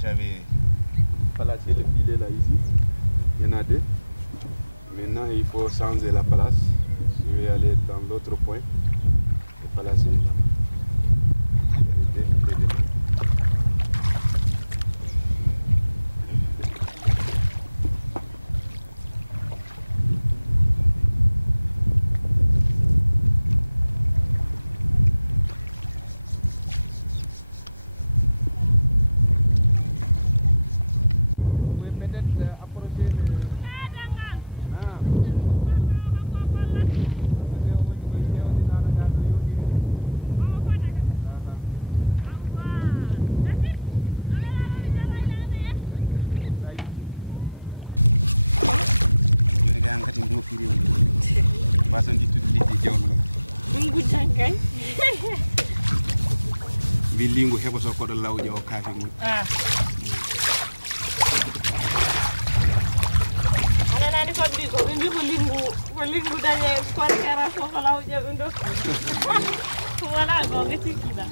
j'avais placé le filet là ici. Il y en a deux. Maintenant, il faut changer la place. Je vais aller dans l'autre point et placer là-bas. Les deux filets dedans. Bilingu heɓoto koɗo lawƴe o kaafi mum ananani ko mbi ko ɓe mbi ko lingu dañe korkera fof ko lawƴe ɓe do wala gonga tikkiɗa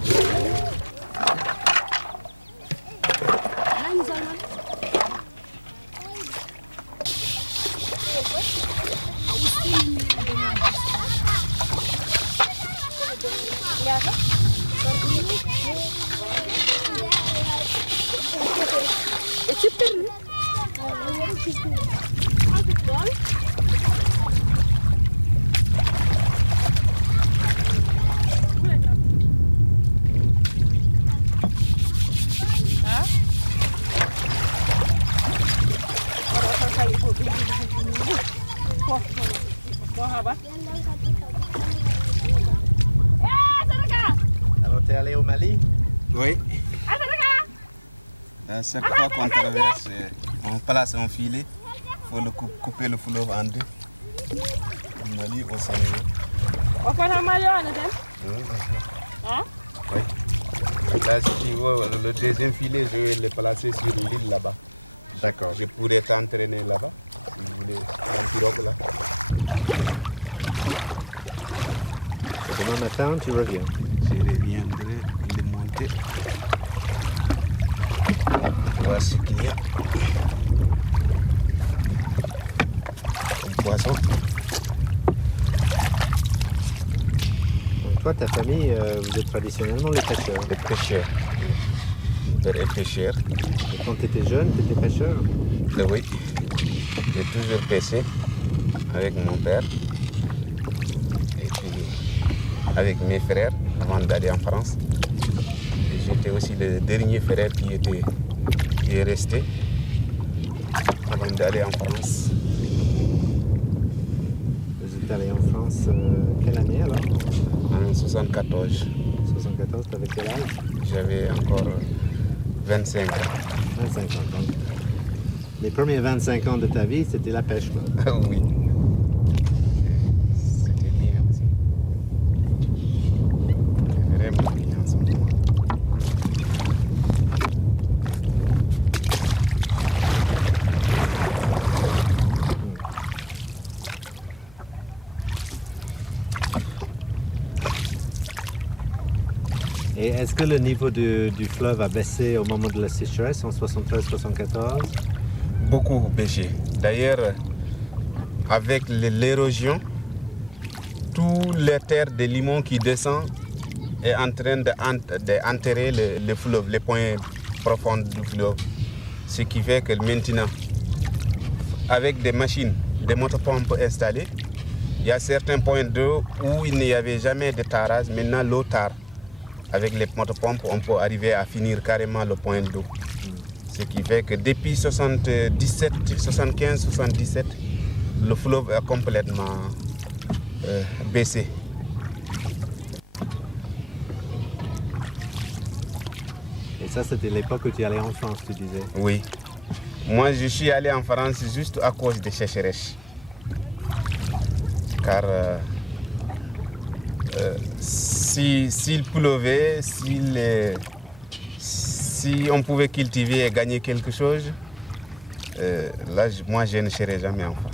Alors, t'es allé au Mali? Oui. Chaque fois qu'on traverse, on place un filet. Il faut couper le fleuve en deux. Au Mali, au Sénégal. O fota Mali on Hein? Oui. Là, si tu veux, le deuxième filet, je vais le placer sur l'île là-bas. D'accord. Je pourrais t'entraîner là-bas, si vous voulez, en pirogue là. Et demain matin, tu reviens. Je reviendrai le monter. Voir ce qu'il y a. Un poisson. Donc toi, ta famille, vous êtes traditionnellement les pêcheurs. Des pêcheurs. Mon père est pêcheur. Et quand tu étais jeune, tu étais pêcheur? Oui. J'ai toujours pêché avec mon père. Et puis avec mes frères avant d'aller en France. Et j'étais aussi le dernier frère qui est resté avant d'aller en France. Vous êtes allé en France quelle année alors? En 74. 74, tu avais quel âge? J'avais encore 25 ans. 25 ans. Donc, les premiers 25 ans de ta vie, c'était la pêche, quoi. Ah oui. C'était bien aussi. C'était vraiment bien en ce moment. Et est-ce que le niveau du fleuve a baissé au moment de la sécheresse en 73-74? Beaucoup baissé. D'ailleurs, avec l'érosion, toutes les terres de limon qui descendent est en train d'enterrer le fleuve, les points profonds du fleuve. Ce qui fait que maintenant, avec des machines, des motopompes installées, il y a certains points d'eau où il n'y avait jamais de tarage. Maintenant, l'eau tare. Avec les motopompes, on peut arriver à finir carrément le point d'eau. Ce qui fait que depuis 77, 75, 77, le fleuve a complètement baissé. Et ça, c'était l'époque où tu allais en France, tu disais? Oui. Moi, je suis allé en France juste à cause de sécheresse. Car s'il pleuvait, si on pouvait cultiver et gagner quelque chose, là, moi, je ne serais jamais en France.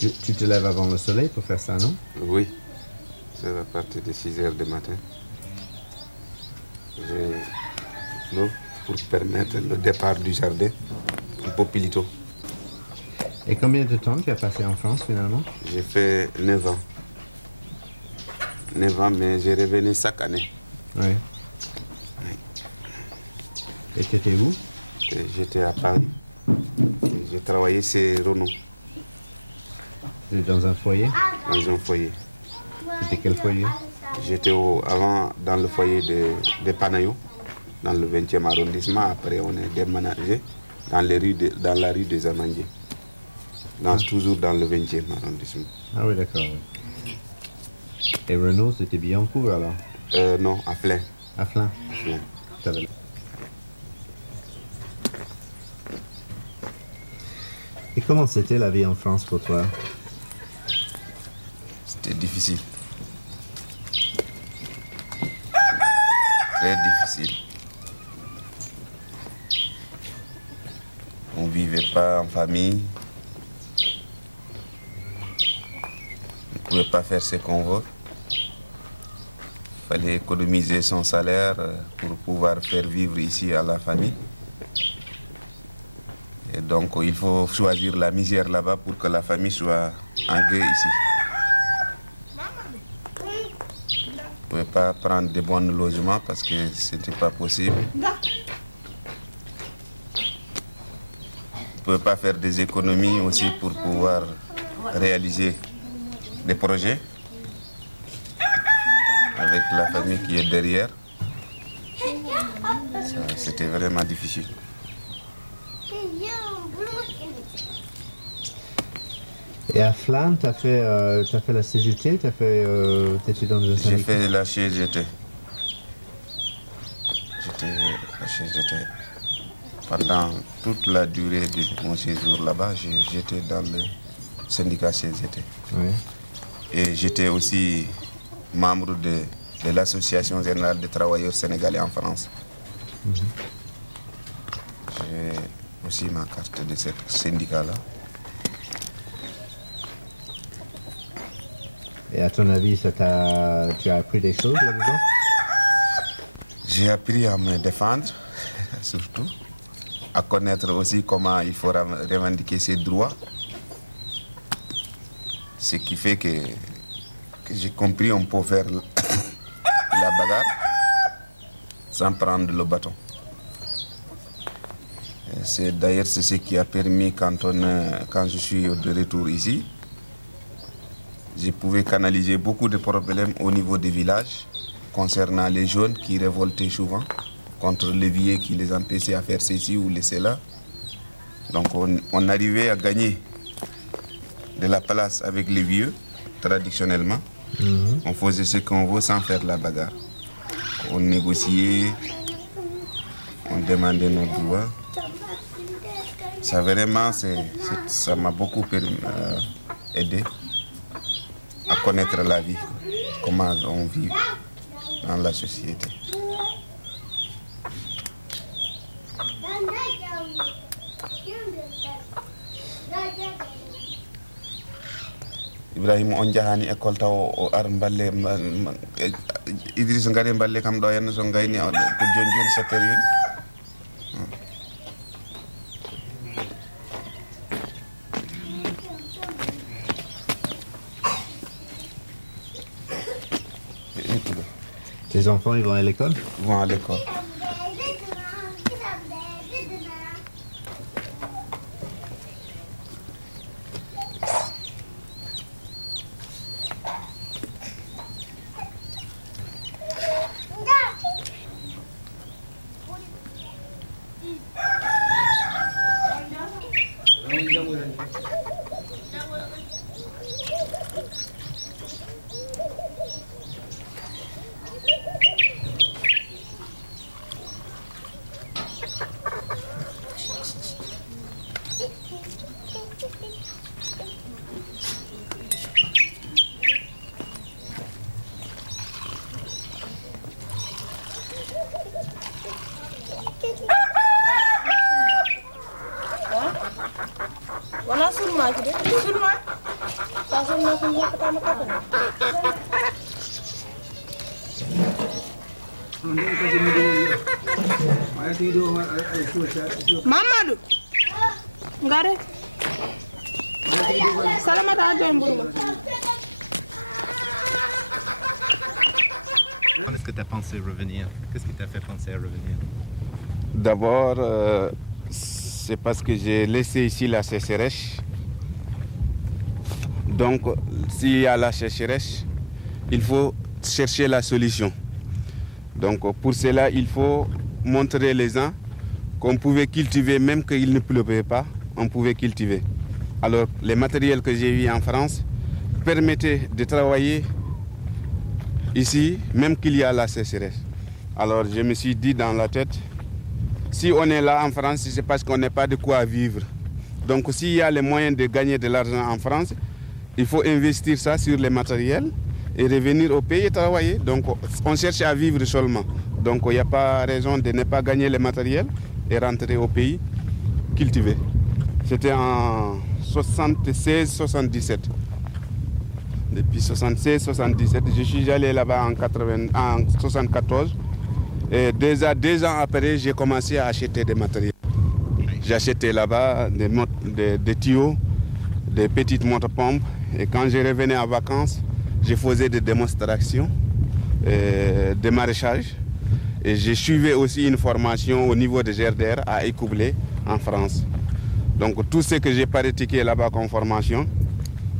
Tu te lèves avant le soleil pour faire ça, non? Oui, c'est à partir de 6 heures du matin. J'ai l'eau pour permettre le départ du jardin un peu plus tôt. Et combien de temps tu as passé en France finalement? J'ai fait 9 ans. 9 ans, mais j'ai revenu chaque année. Oui. Et tu étais où? Et j'étais à Paris. Et j'ai travaillé chez Renault, Tu étais dans un foyer? dans un foyer. C'était quel foyer? J'étais avant dans le foyer de Panayo, dans le 20e arrondissement. Après, on est déménagé dans la rue des Amandiers. Toujours dans le 20e arrondissement. Ah oui, d'accord. Oui. Et Renault, c'était Billancourt alors? Non, à Flins. À Flins? Flins. T'avais- Et comment c'était la vie en France pour toi? C'était difficile. Très difficile. On ne vivait pas en famille. On ne pouvait pas faire ce qu'on veut. Il fallait économiser son salaire pour pouvoir faire vivre ici à la famille. Et donc il faut choisir la misère là-bas pour que la famille soit en guet ici. On ne pouvait pas prendre de bons logements parce que ce n'était pas possible. On ne pouvait pas faire des économies aussi pour pouvoir réaliser des projets avec la famille qui est derrière. C'était vraiment difficile. Et à Flins, tu as fait la CGT, t'étais dans le J'ai syndicat? fait la CGT. J'étais la CGT. Pendant toute la durée de mon séjour là-bas, j'étais dans le syndicat CGT. Oui. Et j'étais aussi membre de l'Association générale des travailleurs sénégalais en France. J'ai aussi ma carte de ce syndicat-là. Et à ton avis, tu as appris des choses là-dedans? J'ai appris à me défendre, surtout, à connaître aussi comment il faut revendiquer ses droits. Ce qui fait que j'ai compris qu'on peut faire la bagarre sans prendre le bâton. C'est d'ailleurs ce qui a permis quand je suis de retour ici, je pouvais canaliser beaucoup de problèmes au niveau des villages concernant les jeunes qui révoltaient souvent contre les vieux qui les empêchaient à faire ceci ou cela. Donc on arrivait à gagner de la place avec les vieux, traditionnellement. On faisait ce qu'on veut sans faire la bagarre. On négociait, on demandait nos droits. Ça vraiment, ça m'a beaucoup aidé à connaître la vie, comment on vit dans la société. Ibrahima on jahani école taw o ar balle Idrissa ngari balle kam ɗo henna so gayni ko joni joni 7 heures yoni. Tes enfants, ils vont à l'école? Ils vont à l'école. Wala sulma ki de sulma Mamadou ngare salamata joy mburuma. Qu'est-ce que tu as pensé revenir? Qu'est-ce qui t'a fait penser à revenir? D'abord, c'est parce que j'ai laissé ici la sécheresse. Donc, s'il y a la sécheresse, il faut chercher la solution. Donc, pour cela, il faut montrer les gens qu'on pouvait cultiver, même qu'il ne pleuvait pas, on pouvait cultiver. Alors, les matériels que j'ai vus en France permettaient de travailler ici, même qu'il y a la sécheresse. Alors, je me suis dit dans la tête, si on est là en France, c'est parce qu'on n'a pas de quoi vivre. Donc, s'il y a les moyens de gagner de l'argent en France, il faut investir ça sur les matériels et revenir au pays et travailler. Donc, on cherche à vivre seulement. Donc, il n'y a pas raison de ne pas gagner les matériels et rentrer au pays, cultiver. C'était en 76-77. Depuis 76-77, je suis allé là-bas en 74. Et déjà 2 ans après, j'ai commencé à acheter des matériels. J'ai acheté là-bas des tuyaux, des petites motopompes. Et quand je revenais en vacances, je faisais des démonstrations de maraîchage. Et je suivais aussi une formation au niveau de GRDR à Écoublé, en France. Donc tout ce que j'ai pratiqué là-bas comme formation,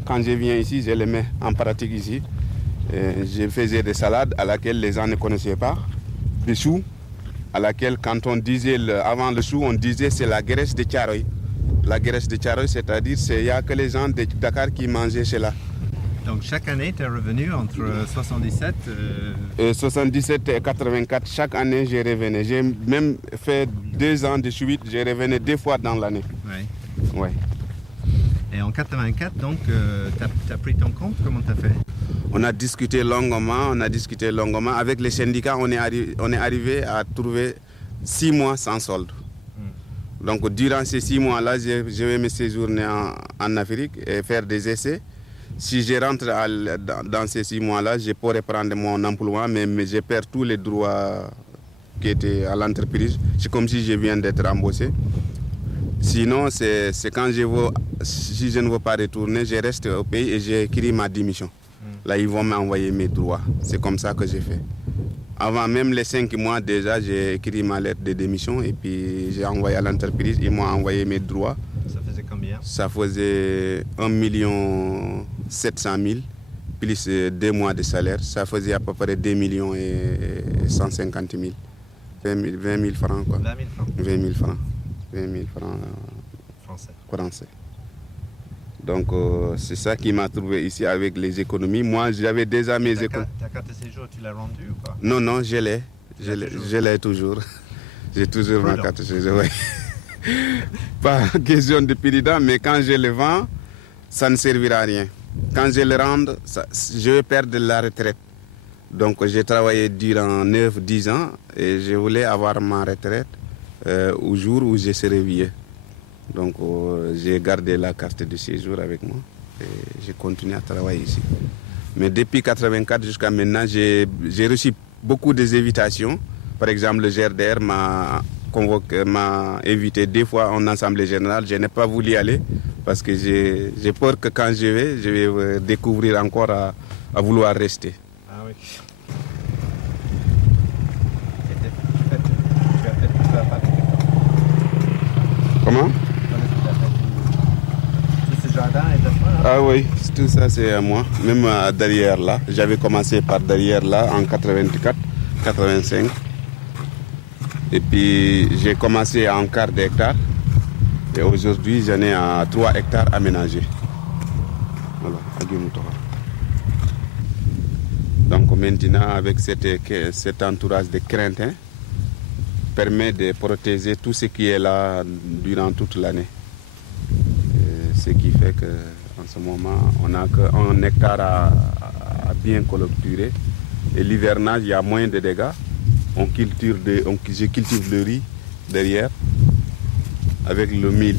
quand je viens ici, je les mets en pratique ici. Et je faisais des salades à laquelle les gens ne connaissaient pas, des choux, à laquelle quand on disait, avant le chou, on disait c'est la graisse de Thiaroye. La graisse de Thiaroye, c'est-à-dire il n'y a que les gens de Dakar qui mangeaient cela. Donc chaque année, tu es revenu entre 77 77 et 84, chaque année, je revenais. J'ai même fait 2 ans de suite, je revenais 2 fois dans l'année. Ouais. Ouais. Et en 84, donc, tu as pris ton compte? Comment tu as fait? On a discuté longuement. Avec les syndicats, on est arrivé à trouver 6 mois sans solde. Donc durant ces 6 mois-là, je vais me séjourner en Afrique et faire des essais. Si je rentre dans ces 6 mois-là, je pourrais prendre mon emploi, mais je perds tous les droits qui étaient à l'entreprise. C'est comme si je viens d'être embauché. Sinon, c'est quand si je ne veux pas retourner, je reste au pays et j'écris ma démission. Là, ils vont m'envoyer mes droits. C'est comme ça que j'ai fait. Avant même les 5 mois, déjà, j'ai écrit ma lettre de démission et puis j'ai envoyé à l'entreprise. Ils m'ont envoyé mes droits. Ça faisait combien? Ça faisait 1 700 000 plus 2 mois de salaire. Ça faisait à peu près 2 150 000. 20 000 francs, quoi. 20 000 francs. 20 000 francs. 20 000 francs français. Donc c'est ça qui m'a trouvé ici avec les économies. Moi, j'avais déjà mes économies. Ta carte de séjour, tu l'as rendue ou pas? Non, je l'ai. Je l'ai toujours. J'ai toujours ma carte de séjour. Ouais. Pas question de pérident, mais quand je le vends, ça ne servira à rien. Quand je le rends, je vais perdre la retraite. Donc j'ai travaillé durant 9-10 ans et je voulais avoir ma retraite au jour où je serai vieux. Donc j'ai gardé la carte de séjour avec moi et j'ai continué à travailler ici. Mais depuis 1984 jusqu'à maintenant, j'ai reçu beaucoup d'invitations. Par exemple, le GRDR m'a invité 2 fois en assemblée générale. Je n'ai pas voulu aller parce que j'ai peur que quand je vais découvrir encore à vouloir rester. Ah oui. Comment? Ah oui, tout ça c'est à moi. Même derrière là, j'avais commencé par derrière là en 84, 85. Et puis j'ai commencé à 1/4 d'hectare. Et aujourd'hui j'en ai à 3 hectares aménagés. Voilà, donc maintenant avec cet entourage de crintin, permet de protéger tout ce qui est là durant toute l'année. Ce qui fait qu'en ce moment, on n'a qu'1 hectare à bien clôturer. Et l'hivernage, il y a moins de dégâts. Je cultive le riz derrière avec le mil.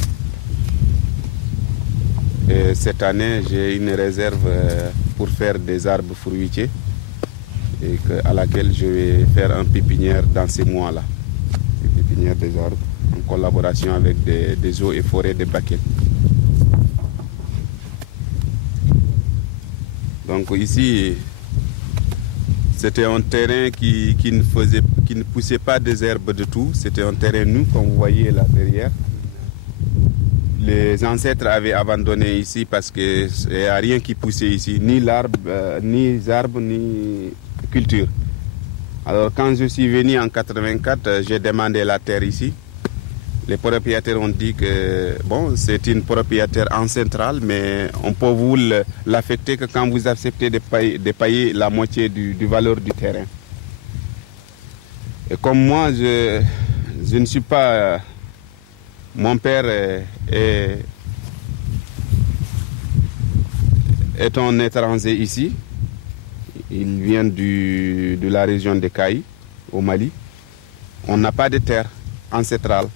Et cette année, j'ai une réserve pour faire des arbres fruitiers et à laquelle je vais faire un pépinière dans ces mois-là. Une pépinière des arbres en collaboration avec des eaux et forêts de Bakel. Donc ici, c'était un terrain qui ne poussait pas des herbes de tout. C'était un terrain nu, comme vous voyez là derrière. Les ancêtres avaient abandonné ici parce qu'il n'y a rien qui poussait ici, ni arbres, ni culture. Alors quand je suis venu en 84, j'ai demandé la terre ici. Les propriétaires ont dit que bon, c'est une propriétaire ancestrale, mais on peut vous l'affecter que quand vous acceptez de payer la moitié du valeur du terrain. Et comme moi, je ne suis pas... Mon père est un étranger ici. Il vient de la région de Kaï, au Mali. On n'a pas de terre ancestrale.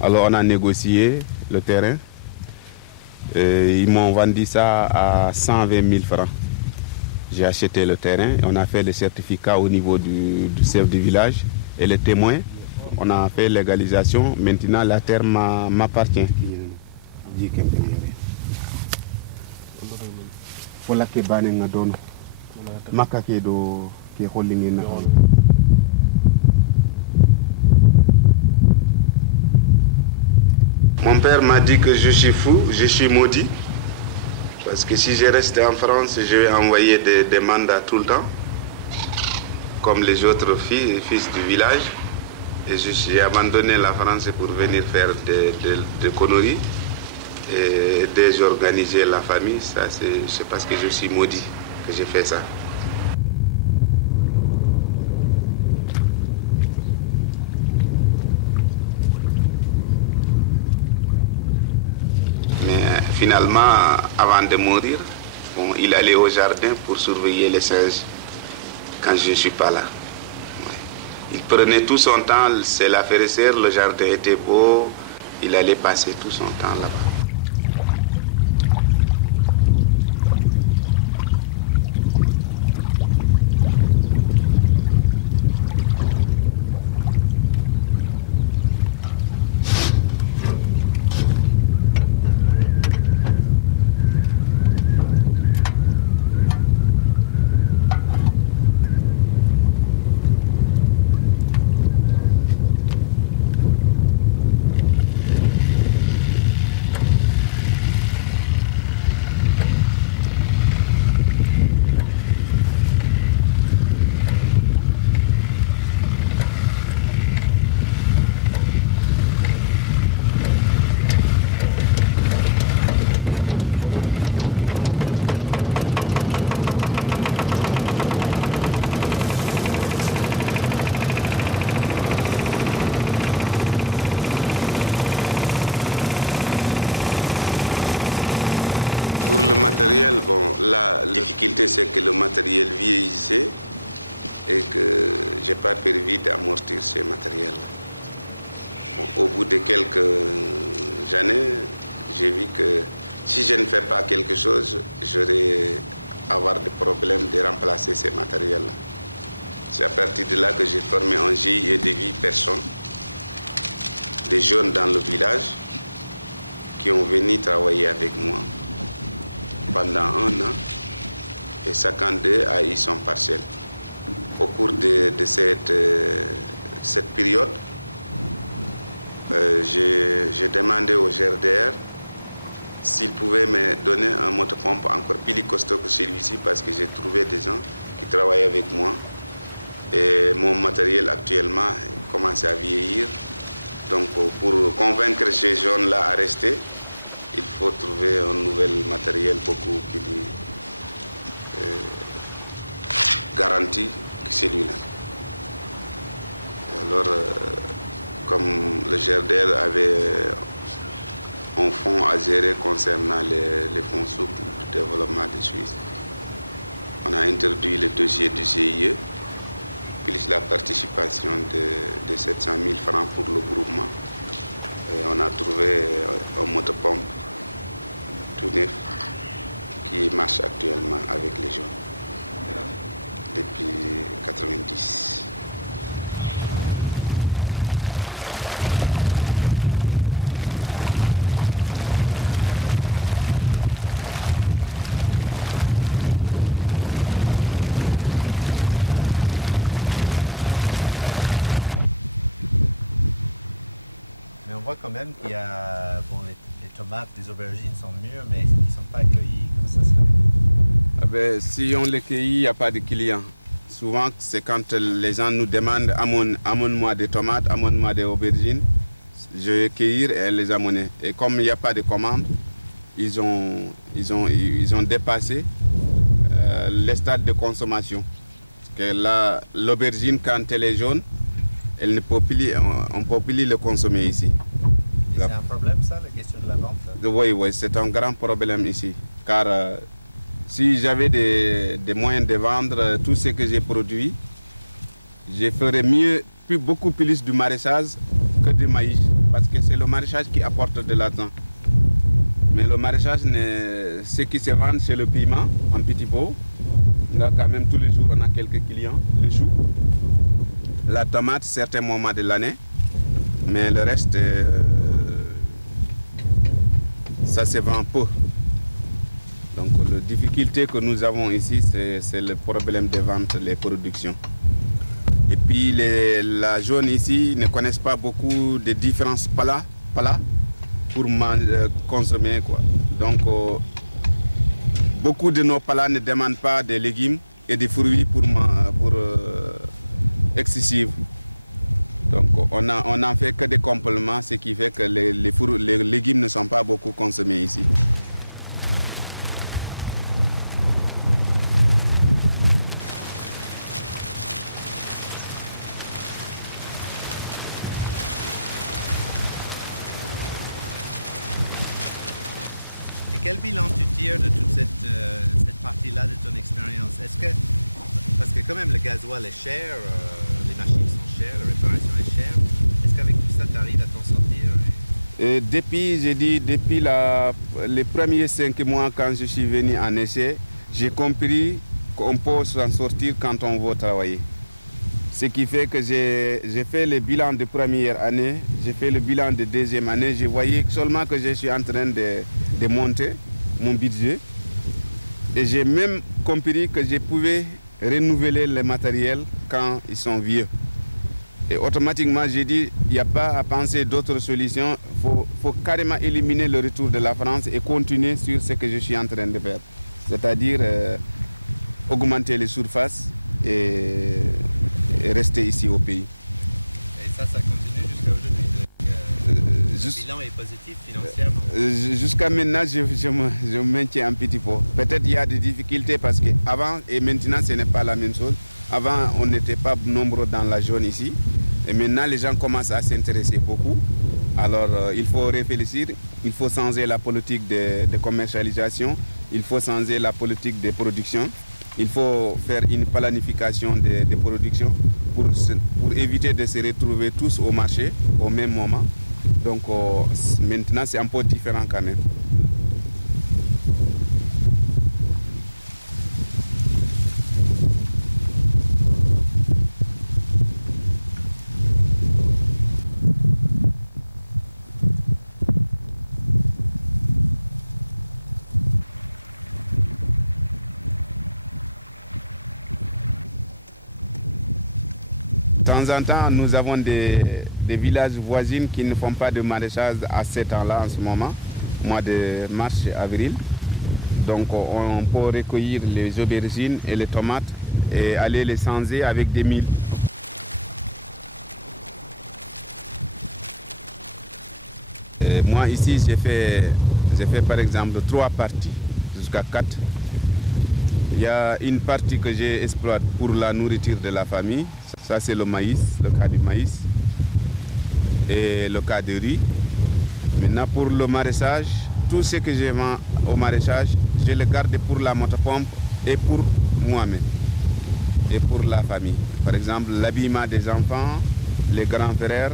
Alors on a négocié le terrain. Ils m'ont vendu ça à 120 000 francs. J'ai acheté le terrain et on a fait le certificat au niveau du chef du village et les témoins. On a fait légalisation. Maintenant, la terre m'appartient. Pour le matériel, bon, la difficulté c'est que le matériel vieillissait et que je n'ai pas prévu d'amortir ce matériel-là. Bon, au bout de quelques années, j'ai vu que si je ne fais pas quelque chose, j'aurais avoir des problèmes de remplacer ces matériels-là. C'est à partir de là que j'ai formé un GIE de vie personne, des jeunes dans le village qui ont venu travailler avec moi pendant 1 an et chacun d'eux a eu son parcelle. Au cours de cette période, j'ai demandé au GRDR s'ils pouvaient me donner un motopompe encore plus costaud que celui-ci parce que j'ai trouvé des gens qui travaillent avec moi et mon matériel actuellement commence à vieillir. Donc pour convaincre ces jeunes-là à rester, il faut trouver un nouvel matériel beaucoup plus garanti que celui-là. Alors, comme le GRDR avait un fonds à gérer concernant les fonds souples de développement de Suisse, on a introduit le dossier du GIE, plus la participation de 700 000 francs pour le groupement. Et on a trouvé un motopompe tout neuf qui marche actuellement avec les jaunes depuis 90. Mais on voit quand même qu'il y a, bon, les tomates, les aubergines sont mûres, mais ils ne sont pas accueillis comme ça se fait. Ah ben, si on les cueillit, il n'y a pas de clients. Souvent, c'est quand les gens nous demandent amène-moi des tomates, amène-moi des aubergines. Je vais cueillir et les amener. Et comme il n'y a pas de commande, ils ont dépassé les stades de consommation. Parce que là, l'aubergine, quand elle est jaune, on ne peut plus le consommer ici. Et c'est un problème ça, la question de la vente? Oui, c'est un grand problème ici. Car si j'avais des moyens de vendre tout ce que j'ai produit, je ferais beaucoup plus du maraîchage que du maïs. Parce que c'est le maraîchage qui apporte de l'argent. Mais le maraîchage, ce qui se vend, c'est le piment en petit pot. Là, quand même, tous les jours, on a quelques clients. Le chou, la tomate, certains moments de l'année. Mais le reste, ça se vend peu. Donc, la difficulté que nous avons ici, c'est le problème de vente, les productions. Et puis, la jaune ici ne connaissent pas beaucoup de différents plats pour consommer, quoi. Donc, beaucoup de nos plats ne demandent pas des légumes et des fruits pour excessifs. Donc, on n'en fait que des compléments, ce qui fait que les légumes ne sont pas beaucoup consommés ici. Quel bilan tu tires de toute cette partie-là de ton expérience? Parce que quand même le gasoil est cher, les machines sont chères, la réparation est chère, est-ce qu'avec tout ça tu arrives à t'en sortir? Depuis les premiers 5 mois quand je suis venu en essai, j'ai compris qu'on peut s'en sortir quand on veut travailler. Ce qui fait que j'ai fait le bilan de première année, j'ai fait le bilan de deuxième année, je voyais seulement que je suis en train de monter mon budget. Et j'ai même compris que je pouvais renouveler le matériel quand ils sont vieux. Et automatiquement, j'ai dit, il n'y a pas à penser d'autres solutions, il faut carrément éliminer le retour de la France et continuer sur ce que je suis en train de faire. C'est-à-dire augmenter les surfaces et rester ici au pays. Et ça continue jusqu'à aujourd'hui? Le bilan est positif financièrement? Jusqu'à maintenant, je me maintiens un petit peu. Peut-être il y a des difficultés parce qu'avant et maintenant, ce n'est pas la même chose. Avant, on n'était pas nombreux dans la zone ici. Et maintenant, les gens commencent à s'intéresser beaucoup. Alors, il faut réfléchir, il faut changer la politique de commercialisation, il faut changer la politique de production. Il faut faire une planification de production pour éviter de se retrouver tous au marché au même moment. Donc maintenant, c'est un peu différent quand même. De temps en temps, nous avons des villages voisins qui ne font pas de maraîchage à ce temps-là en ce moment, mois de mars et avril. Donc on peut recueillir les aubergines et les tomates et aller les changer avec des milles. Moi ici, j'ai fait par exemple 3 parties, jusqu'à 4. Il y a une partie que j'exploite pour la nourriture de la famille. Ça, c'est le maïs, le cas du maïs et le cas de riz. Maintenant, pour le maraîchage, tout ce que je vends au maraîchage, je le garde pour la motopompe et pour moi-même et pour la famille. Par exemple, l'habillement des enfants, les grands frères,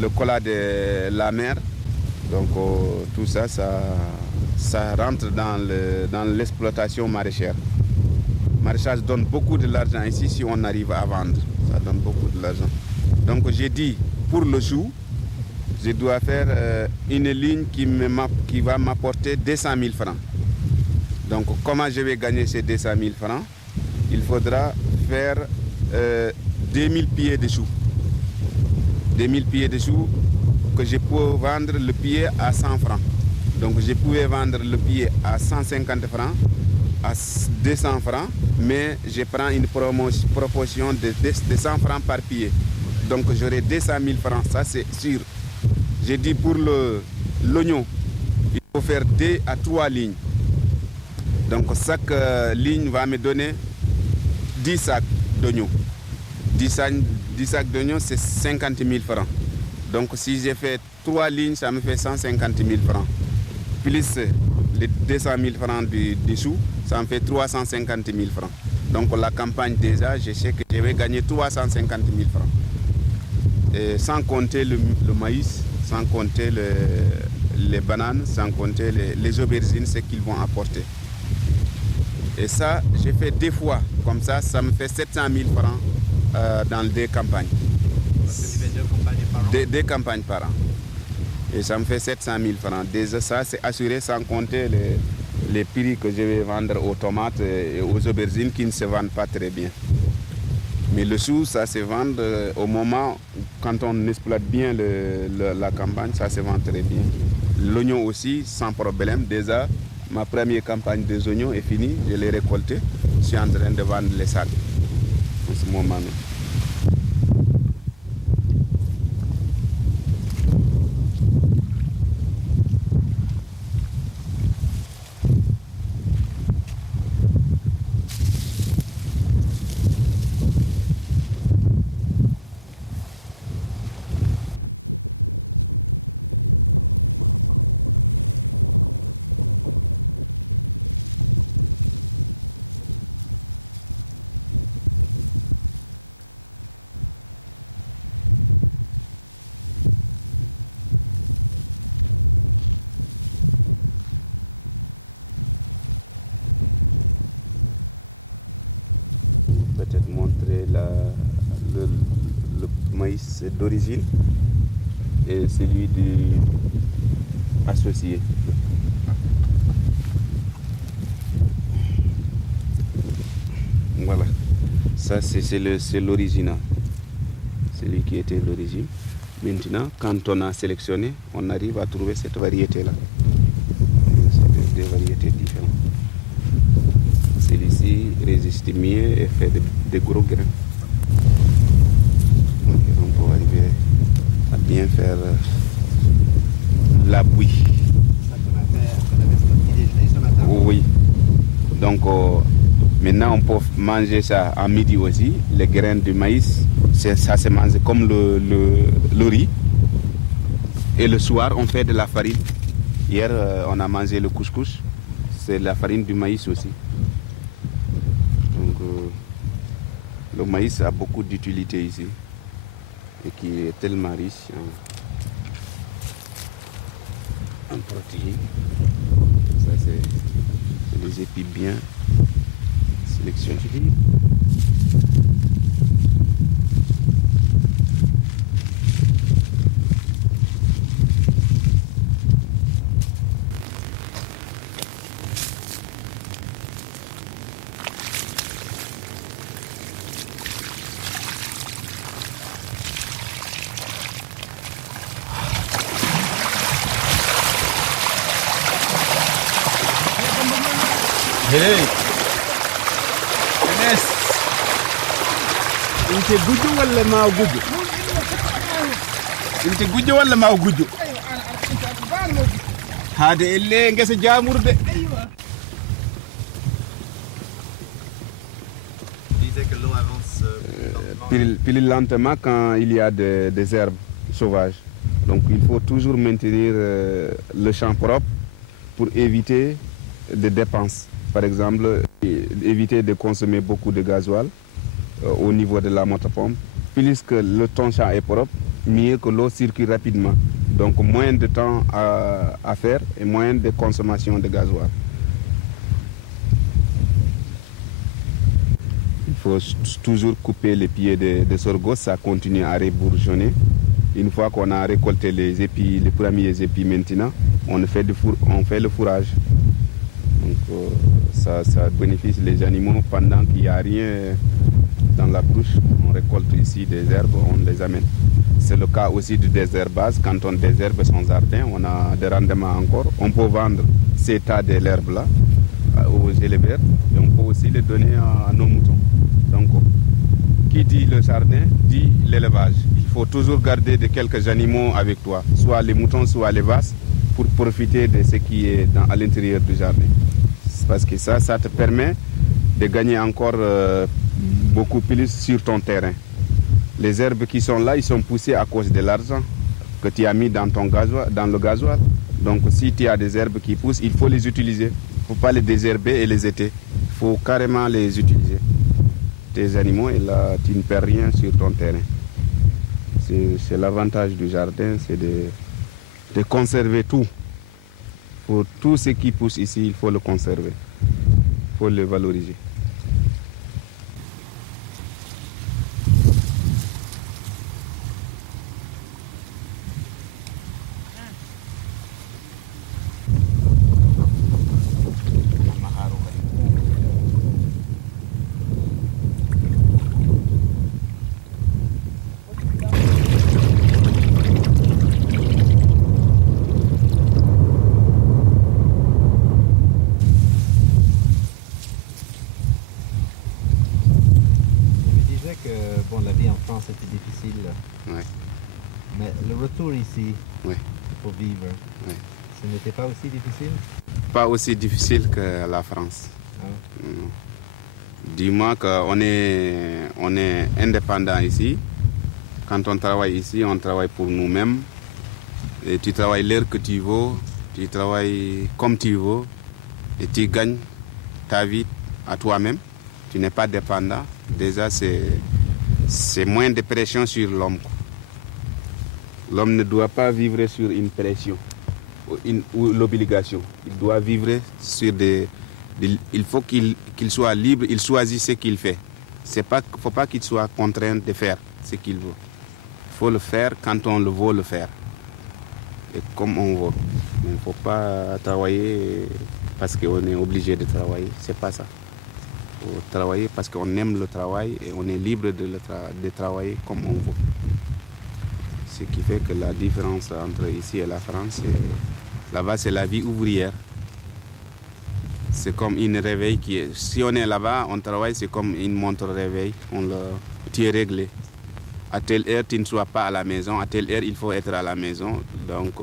le cola de la mère Donc tout ça, ça rentre dans l'exploitation maraîchère. Le maraîchage donne beaucoup de l'argent ici si on arrive à vendre. Ça donne beaucoup de l'argent. Donc j'ai dit, pour le chou, je dois faire une ligne qui va m'apporter 200 000 francs. Donc comment je vais gagner ces 200 000 francs? Il faudra faire 2000 pieds de choux. 2000 pieds de choux que je peux vendre le pied à 100 francs. Donc je pouvais vendre le pied à 150 francs, à 200 francs, mais je prends une proportion de 100 francs par pied. Donc j'aurai 200 000 francs, ça c'est sûr. J'ai dit pour l'oignon, il faut faire 2 à 3 lignes. Donc chaque ligne va me donner 10 sacs d'oignons. 10 sacs d'oignons, c'est 50 000 francs. Donc si j'ai fait 3 lignes, ça me fait 150 000 francs. Plus les 200 000 francs du chou, ça me fait 350 000 francs. Donc la campagne déjà, je sais que je vais gagner 350 000 francs. Et sans compter le maïs, sans compter les bananes, sans compter les aubergines, ce qu'ils vont apporter. Et ça, j'ai fait 2 fois. Comme ça me fait 700 000 francs dans 2 campagnes. Parce que tu fais 2 campagnes par an? 2 campagnes par an. Et ça me fait 700 000 francs. Déjà ça, c'est assuré sans compter les prix que je vais vendre aux tomates et aux aubergines qui ne se vendent pas très bien. Mais le chou, ça se vend au moment, quand on exploite bien la campagne, ça se vend très bien. L'oignon aussi, sans problème. Déjà, ma première campagne des oignons est finie, je l'ai récolté. Je suis en train de vendre les sacs en ce moment même. Le maïs d'origine et celui associé. Voilà, ça c'est l'original, celui qui était l'origine. Maintenant, quand on a sélectionné, on arrive à trouver cette variété-là. C'est des variétés différentes. Celui-ci résiste mieux et fait de gros grains. Donc on peut arriver à bien faire la bouillie. Ça qu'on avait petit déjeuner ce matin? Oui. Donc maintenant on peut manger ça à midi aussi. Les graines de maïs, ça se mange comme le riz. Et le soir on fait de la farine. Hier on a mangé le couscous. C'est la farine du maïs aussi. Donc le maïs a beaucoup d'utilité ici et qui est tellement riche en protéines. Ça c'est des épis bien sélectionnés. Que l'eau avance plus lentement quand il y a des herbes sauvages. Donc il faut toujours maintenir le champ propre pour éviter des dépenses. Par exemple, éviter de consommer beaucoup de gasoil au niveau de la motopompe. Plus que ton champ est propre, mieux que l'eau circule rapidement. Donc moins de temps à faire et moins de consommation de gasoil. Il faut toujours couper les pieds de sorgho, ça continue à rebourgeonner. Une fois qu'on a récolté les épis, les premiers épis maintenant, on fait le fourrage. Donc ça bénéficie les animaux pendant qu'il n'y a rien dans la brouche. On récolte ici des herbes, on les amène. C'est le cas aussi du désherbage. Quand on désherbe son jardin, on a des rendements encore. On peut vendre ces tas de l'herbe-là aux éleveurs et on peut aussi les donner à nos moutons. Donc, qui dit le jardin, dit l'élevage. Il faut toujours garder quelques animaux avec toi, soit les moutons, soit les vaches, pour profiter de ce qui est à l'intérieur du jardin. Parce que ça te permet de gagner encore beaucoup plus sur ton terrain. Les herbes qui sont là, ils sont poussées à cause de l'argent que tu as mis dans le gasoil. Donc si tu as des herbes qui poussent, il faut les utiliser. Il ne faut pas les désherber et les jeter. Il faut carrément les utiliser. Tes animaux, et là, tu ne perds rien sur ton terrain. C'est l'avantage du jardin, c'est de conserver tout. Pour tout ce qui pousse ici, il faut le conserver. Il faut le valoriser. Tu me disais que la vie en France était difficile, Ouais. mais le retour ici Ouais. pour vivre, Ouais. ce n'était pas aussi difficile? Pas aussi difficile que la France. Ah. Non. Dis-moi qu'on est indépendant ici. Quand on travaille ici, on travaille pour nous-mêmes. Et tu travailles l'heure que tu veux, tu travailles comme tu veux, et tu gagnes ta vie à toi-même. Tu n'es pas dépendant. Déjà, c'est moins de pression sur l'homme. L'homme ne doit pas vivre sur une pression ou l'obligation. Il doit vivre sur il faut qu'il soit libre, il choisit ce qu'il fait. Il ne faut pas qu'il soit contraint de faire ce qu'il veut. Il faut le faire quand on le veut le faire. Et comme on veut. Mais il ne faut pas travailler parce qu'on est obligé de travailler. C'est pas ça. Il faut travailler parce qu'on aime le travail et on est libre de travailler comme on veut. Ce qui fait que la différence entre ici et la France, là-bas c'est la vie ouvrière. C'est comme une réveil qui est... Si on est là-bas, on travaille, c'est comme une montre réveil. Tu es réglé. À telle heure, tu ne sois pas à la maison. À telle heure, il faut être à la maison. Donc,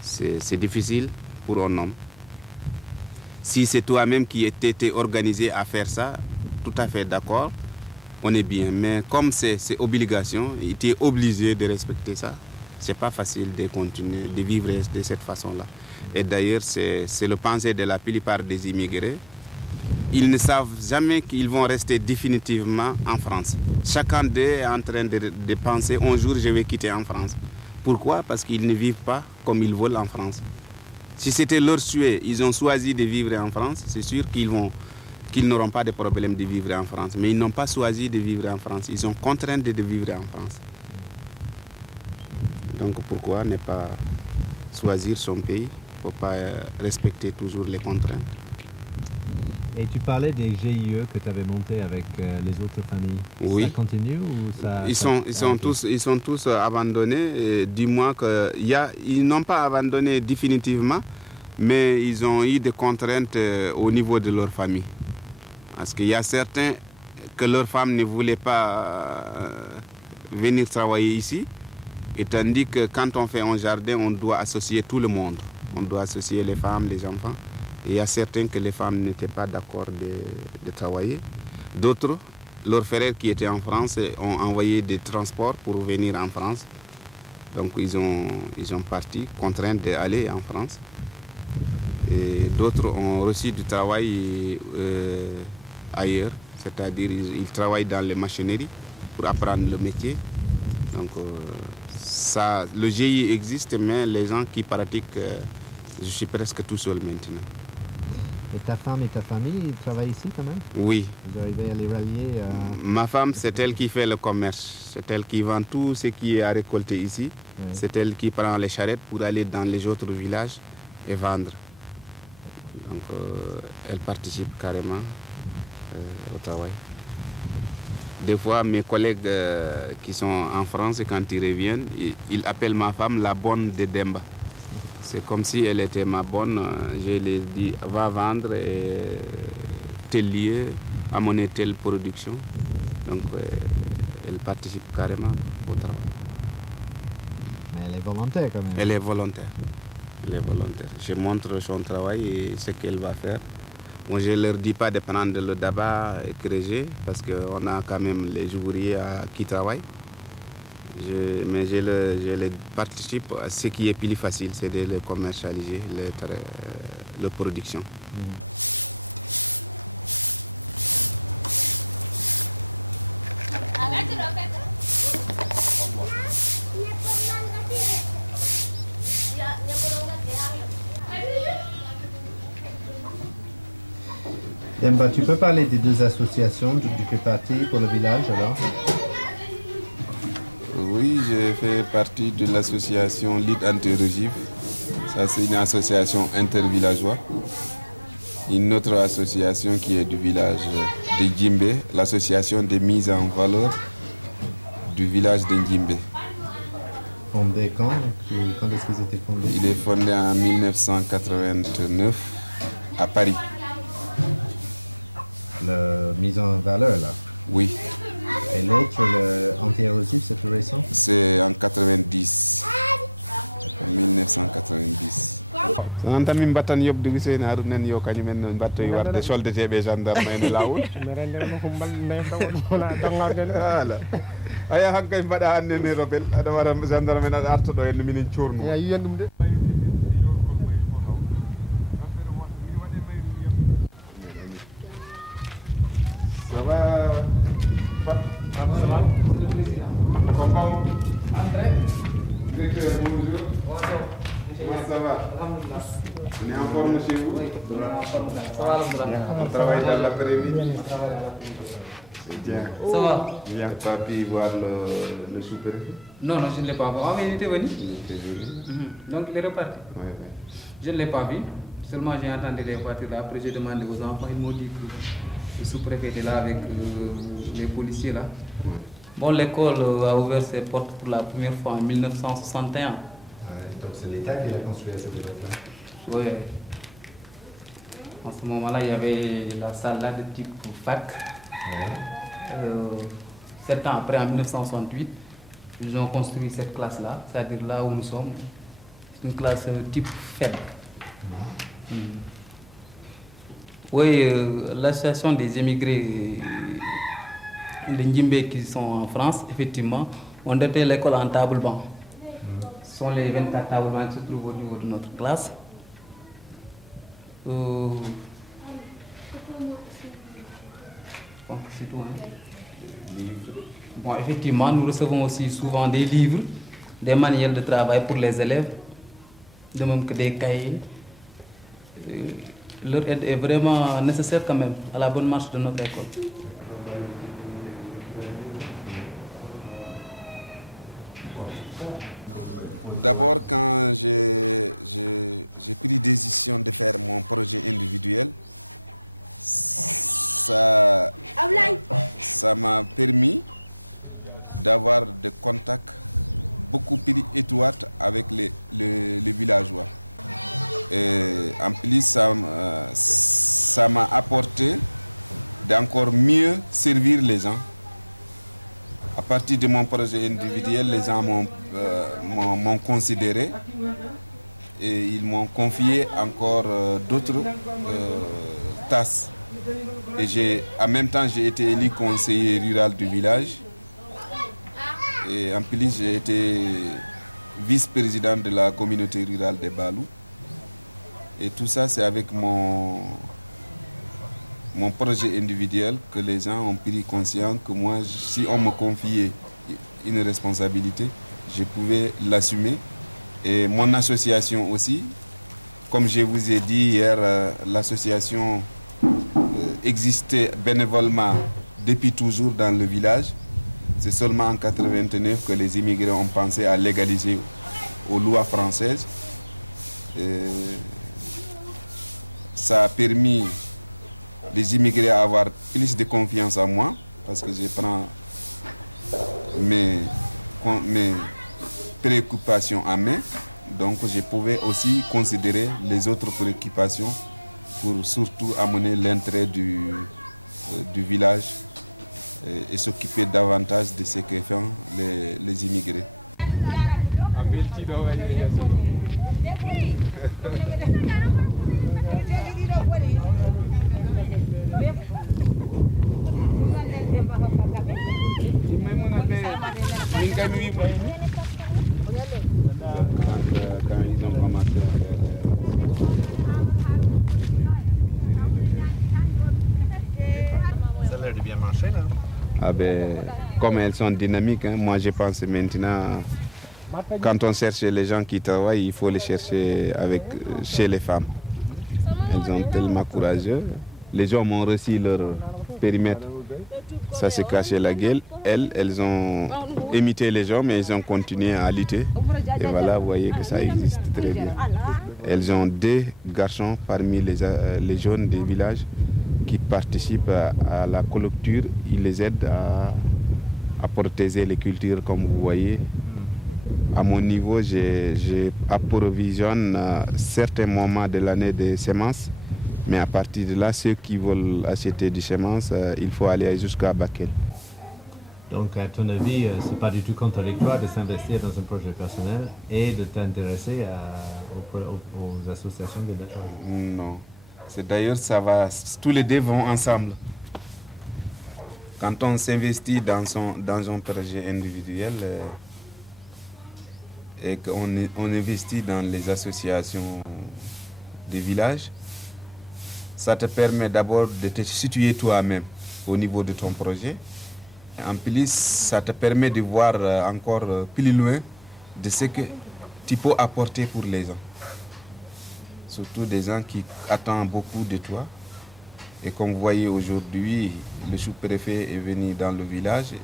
c'est difficile pour un homme. Si c'est toi-même qui étais organisé à faire ça, tout à fait d'accord, on est bien. Mais comme c'est obligation, tu es obligé de respecter ça. C'est pas facile de continuer, de vivre de cette façon-là. Et d'ailleurs, c'est le pensée de la plupart des immigrés. Ils ne savent jamais qu'ils vont rester définitivement en France. Chacun d'eux est en train de penser, un jour je vais quitter en France. Pourquoi? Parce qu'ils ne vivent pas comme ils veulent en France. Si c'était leur souhait, ils ont choisi de vivre en France, c'est sûr qu'ils n'auront pas de problème de vivre en France. Mais ils n'ont pas choisi de vivre en France. Ils sont contraints de vivre en France. Donc pourquoi ne pas choisir son pays? Il ne faut pas respecter toujours les contraintes. Et tu parlais des GIE que tu avais montés avec les autres familles. Oui. Ça continue ou ça... Ils sont tous abandonnés. Dis-moi qu'ils n'ont pas abandonné définitivement, mais ils ont eu des contraintes au niveau de leur famille. Parce qu'il y a certains que leur femme ne voulait pas venir travailler ici. Et tandis que quand on fait un jardin, on doit associer tout le monde. On doit associer les femmes, les enfants. Et il y a certains que les femmes n'étaient pas d'accord de travailler. D'autres, leurs frères qui étaient en France ont envoyé des transports pour venir en France. Donc ils ont parti, contraints d'aller en France. Et d'autres ont reçu du travail ailleurs, c'est-à-dire ils travaillent dans les machineries pour apprendre le métier. Donc le GIE existe, mais les gens qui pratiquent, je suis presque tout seul maintenant. Et ta femme et ta famille, ils travaillent ici quand même? Oui. Vous arrivez à les rallier Ma femme, c'est elle qui fait le commerce. C'est elle qui vend tout ce qui est à récolter ici. Oui. C'est elle qui prend les charrettes pour aller dans les autres villages et vendre. Donc, elle participe carrément au travail. Des fois, mes collègues qui sont en France, quand ils reviennent, ils appellent ma femme la bonne de Demba. C'est comme si elle était ma bonne. Je lui dis, va vendre tel lieu, amener telle production. Donc, elle participe carrément au travail. Mais elle est volontaire quand même. Elle est volontaire. Elle est volontaire. Je montre son travail et ce qu'elle va faire. Moi, je ne leur dis pas de prendre le daba et créger parce qu'on a quand même les ouvriers qui travaillent. Mais je les participe à ce qui est plus facile, c'est de le commercialiser, la production. Demba, tu peux parler des deux associations dont tu fais partie pour le village alors? Oui, je fais partie de l'association Lutte anti-érosive. Ça, c'est une association intervillageoise. Une autre association qui est du village de Ndjimbe, l'association de mise en valeur du village de Ndjimbe. Fondé quand? Quand est-ce qu'ils étaient fondés? Il est fondé en 1989 à Paris. La mise en valeur là? Oui, Et l'autre, le anti-érosif, c'est tout récent? c'est en 90. En 1990. Non tan min battan yobde Ousseynou Harouna nen yo kañum en mbattoy warde soldeteɓe gendarme ene lawol voilà aya hankay mbaɗa hannde ne rebel aɗa wara gendarme en aɗa arta ɗo henne minen cornu ya yiyan ɗum de ça va Fat comment André directeur bonjour comment ça va on est en forme chez vous? Oui, on travaille dans l'après-midi. C'est bien. Ça va? Tu n'as pas pu voir le sous-préfet? Non, je ne l'ai pas vu. Ah, mais il était venu. Il était venu. Donc il est reparti. Oui. Je ne l'ai pas vu. Seulement j'ai entendu les voitures là. Après j'ai demandé aux enfants. Ils m'ont dit que le sous-préfet était là avec les policiers là. Ouais. Bon, l'école a ouvert ses portes pour la première fois en 1961. Donc c'est l'État qui l'a construit à cette époque-là? Oui. En ce moment-là, il y avait la salle là de type fac. Ouais. 7 ans après, en 1968, ils ont construit cette classe-là, c'est-à-dire là où nous sommes. C'est une classe type faible. Oui, l'association des émigrés de Ndjimbe qui sont en France, effectivement, ont doté l'école en table-banc. Ce sont les 24 tables-bancs qui se trouvent au niveau de notre classe. Je pense que c'est tout. Bon, effectivement, nous recevons aussi souvent des livres, des manuels de travail pour les élèves, de même que des cahiers. Leur aide est vraiment nécessaire quand même à la bonne marche de notre école. D'abord, quand j'ai pris décision de faire mon projet individuel, ça m'a permis d'avoir des contacts beaucoup plus étroits avec les villageois. Et en plus, ça m'a apporté d'encore mieux servir les gens. À partir de mon projet individuel, les gens m'ont considéré et ils m'ont confié encore d'autres tâches. Et en même temps, j'ai été élu conseiller rural du village. Et en plus, j'ai été vice-président de la communauté rurale de Balou. Et tout ça, c'est avec mon projet individuel que les gens ont pris conscience que moi, si on me confiait une responsabilité, je pouvais l'assumer. Et mon association aussi, comme je vous ai dit hier, l'association existait bénévolement depuis toujours dans le village. C'est seulement en 1989 que les immigrés ont pensé à légaliser aux lois françaises. Ça a permis les immigrés à avoir plus de confiance en moi parce que je prends mes préoccupations en main. Donc je pouvais aussi considérer les autres préoccupations pour surtout amener l'intérêt du village et s'occuper davantage de ce que font les immigrés. Quand ils ont commencé à faire... Ça a l'air de bien marcher là. Ah ben, comme elles sont dynamiques, hein, moi je pense maintenant, quand on cherche les gens qui travaillent, il faut les chercher chez les femmes. Elles sont tellement courageuses. Les gens m'ont reçu leur périmètre. Ça se cachait la gueule. Elles ont imité les gens, mais elles ont continué à lutter. Et voilà, vous voyez que ça existe très bien. Elles ont 2 garçons parmi les jeunes des villages qui participent à la collecture. Ils les aident à protéger les cultures, comme vous voyez. À mon niveau, j'approvisionne certains moments de l'année des semences. Mais à partir de là, ceux qui veulent acheter des semences, il faut aller jusqu'à Bakel. Donc, à ton avis, ce n'est pas du tout contradictoire de s'investir dans un projet personnel et de t'intéresser aux associations de villageois? Non. D'ailleurs, ça va. Tous les 2 vont ensemble. Quand on s'investit dans un projet individuel et qu'on investit dans les associations des villages, ça te permet d'abord de te situer toi-même au niveau de ton projet. En plus, ça te permet de voir encore plus loin de ce que tu peux apporter pour les gens. Surtout des gens qui attendent beaucoup de toi. Et comme vous voyez aujourd'hui, le sous-préfet est venu dans le village.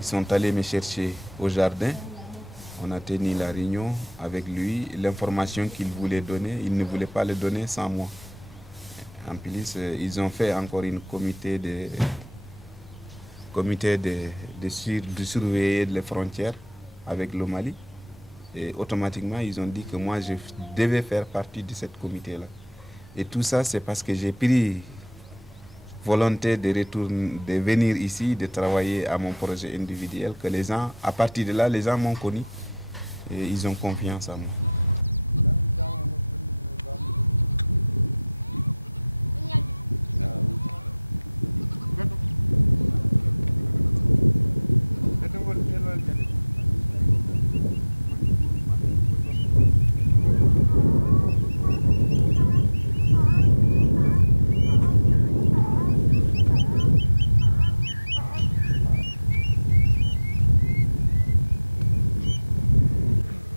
Ils sont allés me chercher au jardin. On a tenu la réunion avec lui. L'information qu'il voulait donner, il ne voulait pas le donner sans moi. En plus, ils ont fait encore une comité de surveiller les frontières avec le Mali. Et automatiquement, ils ont dit que moi, je devais faire partie de cette comité-là. Et tout ça, c'est parce que j'ai pris volonté de venir ici, de travailler à mon projet individuel, que les gens, à partir de là, les gens m'ont connu et ils ont confiance en moi.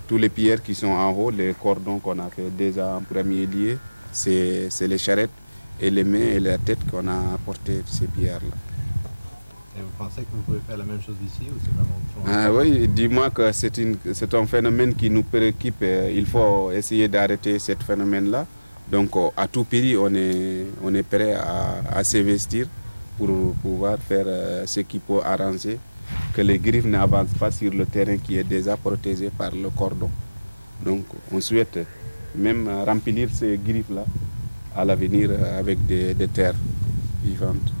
Tous les pierres qui sont en haut, les cordons qu'on a fait déjà en premier lieu, c'est les charrettes et les mains et la tête qu'on a apporté ces pierres-là. Et vous pensez que vous pouvez faire la même chose ici ou c'est vraiment trop? Ah oui, dis-moi que c'est un phénomène qui nous préoccupe. Il faut essayer d'arrêter ce phénomène-là. Donc à tout prix, on est prêt à s'investir pour pouvoir faire ce qui peut arranger, que les griffes n'avancent pas sur le terrain qui est déjà protégé par le cordon. Donc on souhaite même remplir ces griffes-là à l'avenir avec des terres vivantes.